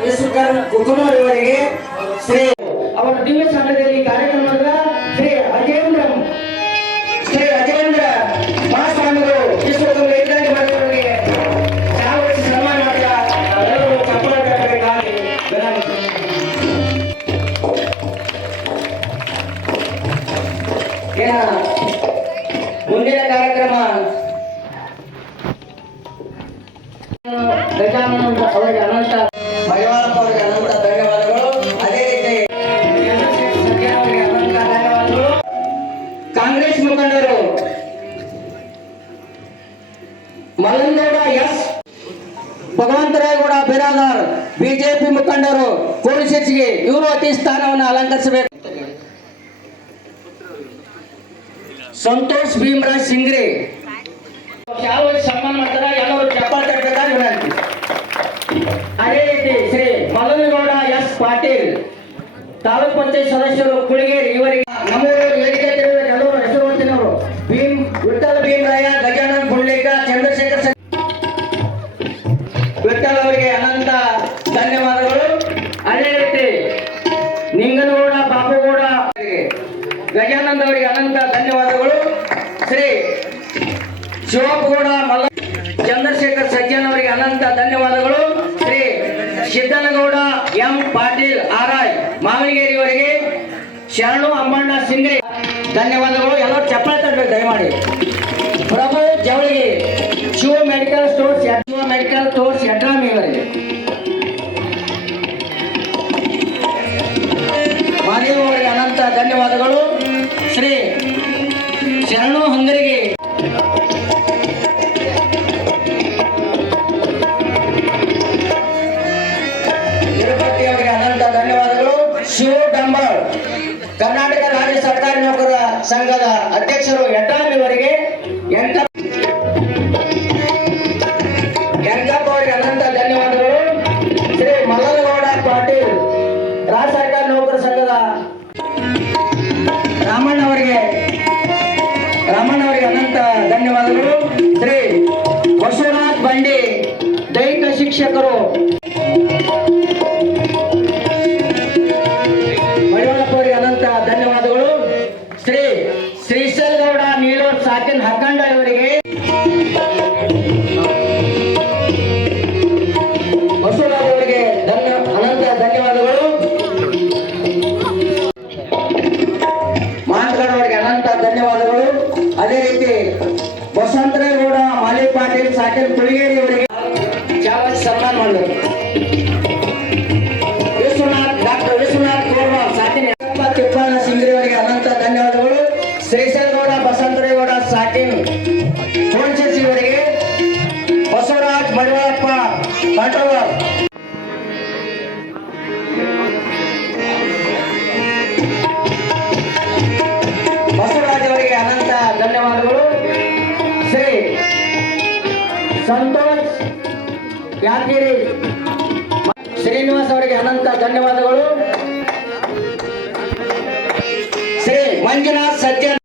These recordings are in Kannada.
ವಿಶ್ವಕರ್ ಕುಕುನೂರ್ ಇವರಿಗೆ ಶ್ರೀ ಅವರ ದಿವ್ಯ ಸಂಘದಲ್ಲಿ ಕಾರ್ಯಕ್ರಮದ ಶ್ರೀ ಅಜೇಂದ್ರ ಶ್ರೀ ಅಜೇಂದ್ರ ಮಹಾಸ್ವಾಮಿಗಳು ಎಲ್ಲರೂ. ಏನ, ಮುಂದಿನ ಕಾರ್ಯಕ್ರಮ ಮಲ್ಲಂಗೌಡ ಎಸ್. ಭಗವಂತರಾಯಗೌಡ, ಬಿರಾದಾರ್. ಬಿಜೆಪಿ ಮುಖಂಡರು ಕೋಡಿಸಿಗೆ ಇವರು ಅತಿ ಸ್ಥಾನವನ್ನು ಅಲಂಕರಿಸಬೇಕು. ಸಂತೋಷ್ ಭೀಮರಾಜ್ ಸಿಂಗ್ರಿ. ಯಾವ ಸನ್ಮಾನ ಮಾಡ್ತಾರ? ಎಲ್ಲರೂ ಚಪ್ಪಾ ತಟ್ಟದ ವಿನಂತಿ ಅದೇ ರೀತಿ ಶ್ರೀ ಮಲ್ಲನಗೌಡ, ಎಸ್. ಪಾಟೀಲ್, ತಾಲೂಕ್ ಪಂಚಾಯತ್ ಸದಸ್ಯರು ಕುಳಿಗೇರಿ ಇವರಿಗೆ. ನಮ್ಮೂರು ವೇದಿಕೆ ನಿಂಗನಗೌಡ ಗಜಾನಂದ ಅವರಿಗೆ, ಅನಂತ ಧನ್ಯವಾದಗಳು. ಶ್ರೀ ಶಿವಪ್ಪಗೌಡ ಮಲ್ಲ ಚಂದ್ರಶೇಖರ್ ಸಜ್ಜನ್ ಅವರಿಗೆ ಅನಂತ ಧನ್ಯವಾದಗಳು. ಶ್ರೀ ಸಿದ್ದನಗೌಡ ಎಂ ಪಾಟೀಲ್ ಆರಾಯ್ ಮಾವಿನಗೇರಿ ಅವರಿಗೆ ಶರಣು ಅಂಬಣ್ಣ ಸಿಂಗ್ರಿ ಧನ್ಯವಾದಗಳು. ಎಲ್ಲರೂ ಚಪ್ಪಾಳೆ ತಟ್ಟಬೇಕು ದಯಮಾಡಿ. Prabhu ಜವಳಿಗೆ Shiva medical stores Shiva medical stores Yadrami ಅವರಿಗೆ ನೌಕರ ಸಂಘದ ರಾಮಣ್ಣ ಅವರಿಗೆ ರಾಮಣ್ಣ ಅವರಿಗೆ ಅನಂತ ಧನ್ಯವಾದಗಳು. ಶ್ರೀ ಬಸವನಾಥ್ ಬಂಡಿ, ದೈಹಿಕ ಶಿಕ್ಷಕರು. ಮಡಿವಾಳಪ್ಪ ಅವರಿಗೆ ಅನಂತ ಧನ್ಯವಾದಗಳು. ಶ್ರೀ ಶ್ರೀಶೈಲ್ ಗೌಡ ನೀಲೂರ್ ಸಾಕಿನ್ ಹಕ್ಕಂಡ ಇವರಿಗೆ. ಡಾಕ್ಟರ್ ಅನಂತ ಧನ್ಯವಾದಗಳು. ಶ್ರೀಶೈಲಗೌಡ ಬಸವಂತರೇಗೌಡ ಸಾಕಿನ್. ಕೋಣಶೆಟ್ಟಿ ಅವರಿಗೆ ಬಸವರಾಜ್ ಮಡಿವಾಳಪ್ಪ ಬಸವರಾಜ್ ಅವರಿಗೆ ಅನಂತ ಧನ್ಯವಾದಗಳು. ಶ್ರೀ ಸಂತೋಷ್ ಯಾದಗಿರಿ ಶ್ರೀನಿವಾಸ್ ಅವರಿಗೆ ಅನಂತ ಧನ್ಯವಾದಗಳು. ಶ್ರೀ ಮಂಜುನಾಥ್ ಸಜ್ಜನ್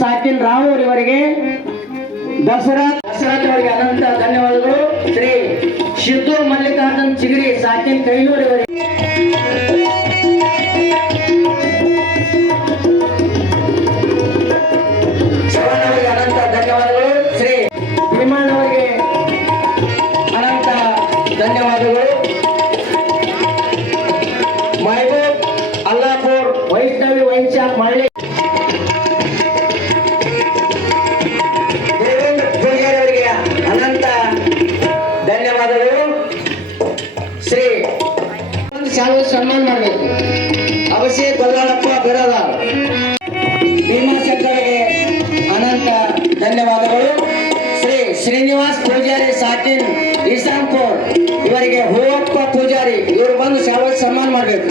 ಸಾಕಿನ್ ರಾವ್ ಇವರಿಗೆ ದಸರಾ ದಸರಾತ್ ಅವರಿಗೆ ಅನಂತ ಧನ್ಯವಾದಗಳು. ಶ್ರೀ ಸಿದ್ದು ಮಲ್ಲಿಕಾರ್ಜುನ್ ಚಿಗರಿ ಸಾಕಿನ್ ಕೈಲೂರು ಶ್ರೀನಿವಾಸ್ ಪೂಜಾರಿ ಸಾಕಿನ್ ಇಸ್ಲಾಂಪುರ್ ಇವರಿಗೆ ಹೂವಪ್ಪ ಪೂಜಾರಿ, ಇವರು ಬಂದು ಶಾವತ್ ಸನ್ಮಾನ ಮಾಡಬೇಕು.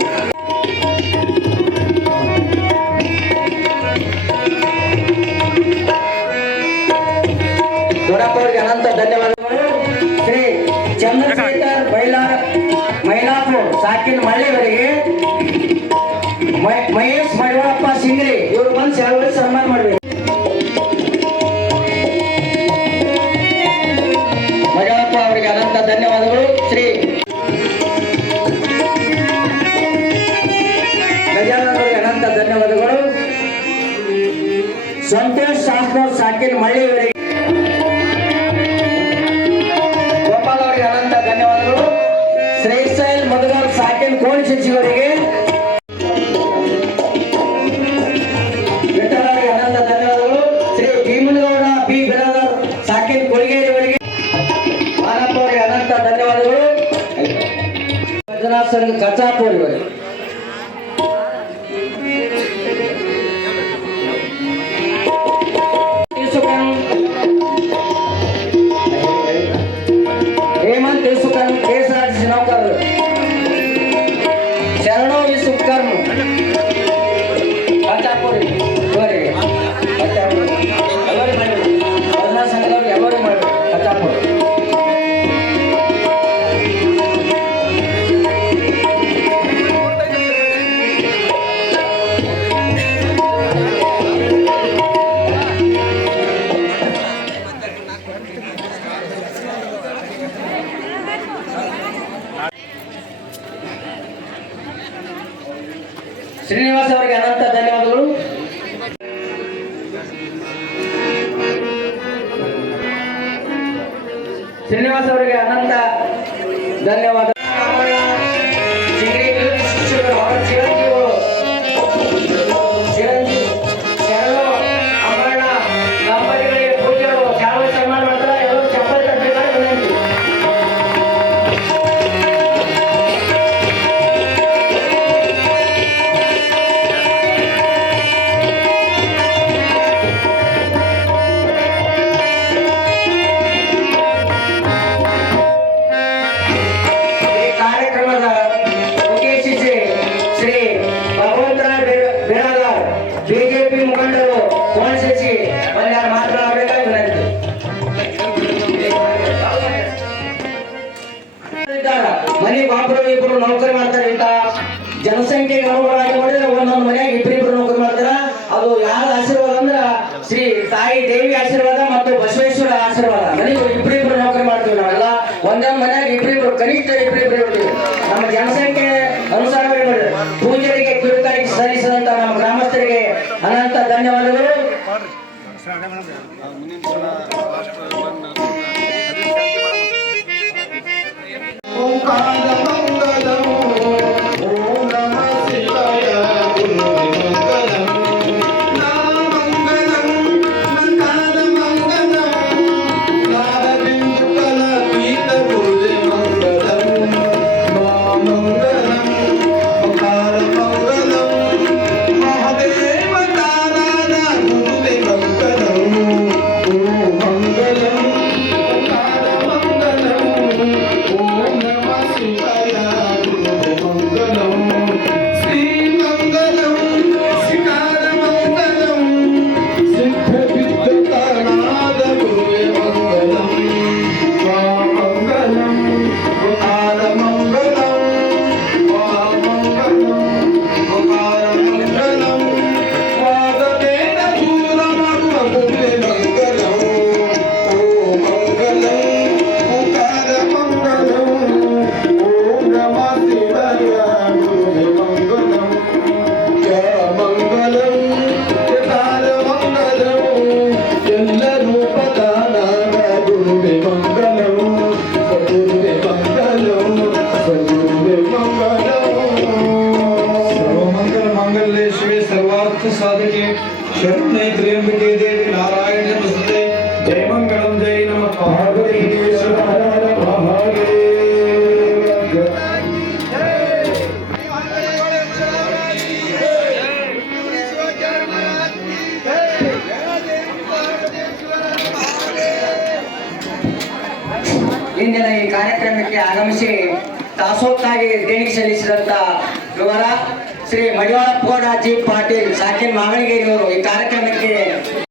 ದೊಡ್ಡಪ್ಪ ಅವರಿಗೆ ಅನಂತ ಧನ್ಯವಾದಗಳು. ಶ್ರೀ ಚಂದ್ರಶೇಖರ್ ಬೈಲಾರ್ ಮೈಲಾಪುರ್, ಸಾಕಿನ್ ಮಳ್ಳಿಯವರಿಗೆ ಮಹೇ- ಸಂತೋಷ್ ಶಾಸ್ತ್ರ ಸಾಕಿನ ಮಳ್ಳಿ ಇವರಿಗೆ ಗೋಪಾಲ್ ಅವರಿಗೆ ಅನಂತ ಧನ್ಯವಾದಗಳು. ಶ್ರೇಷ್ಠೈಲ್ ಮಧುಗಾರ್ ಸಾಕಿನ ಕೋಣಿ ಸಚಿವರಿಗೆ ವಿಠಲ ಅವರಿಗೆ ಶ್ರೀನಿವಾಸ್ ಅವರಿಗೆ ಅನಂತ ಧನ್ಯವಾದ ಅದು ಯಾರ ಆಶೀರ್ವಾದ ಅಂದ್ರ ಶ್ರೀ ತಾಯಿ ದೇವಿ ಆಶೀರ್ವಾದ ಮತ್ತು ಬಸವೇಶ್ವರ ಆಶೀರ್ವಾದ. ಮನೆಗೆ ಇಬ್ಬರಿಬ್ರು ನೌಕರಿ ಮಾಡ್ತೀವಿ ನಾವೆಲ್ಲ. ಒಂದೊಂದು ಮನೆಯಾಗ ಇಬ್ಬರಿಬ್ರು ಕನಿಷ್ಠ ಇಬ್ಬರಿಬ್ರು ಇರ್ತೀವಿ. ನಮ್ಮ ಜನಸಂಖ್ಯೆ ಅನುಸಾರ ನೋಡಿ ಪೂಜೆಗೆ ಕಿರುಕಾಯಿ ಸಲ್ಲಿಸಿದಂತ ನಮ್ಮ ಗ್ರಾಮಸ್ಥರಿಗೆ ಅನಂತ ಧನ್ಯವಾದಗಳು. ಓಂಕಾರಮಂಗಲಂ त्र्यंबके देवी नारायणे नमस्ते जय मंगलम जय नमः पार्वती हर हर महादेव ಇಂದಿನ ಈ ಕಾರ್ಯಕ್ರಮಕ್ಕೆ ಆಗಮಿಸಿ ದಾಸೋಕ್ತಾಗಿ ದೇಣಿಗೆ ಸಲ್ಲಿಸಿದಂತ ವಿವರ ಶ್ರೀ ಮಡಿವಾಳಪ್ಪ ಗೌಡ ಜಿ ಪಾಟೀಲ್ ಸಾಕಿನ್ ಅವರು ಈ ಕಾರ್ಯಕ್ರಮಕ್ಕೆ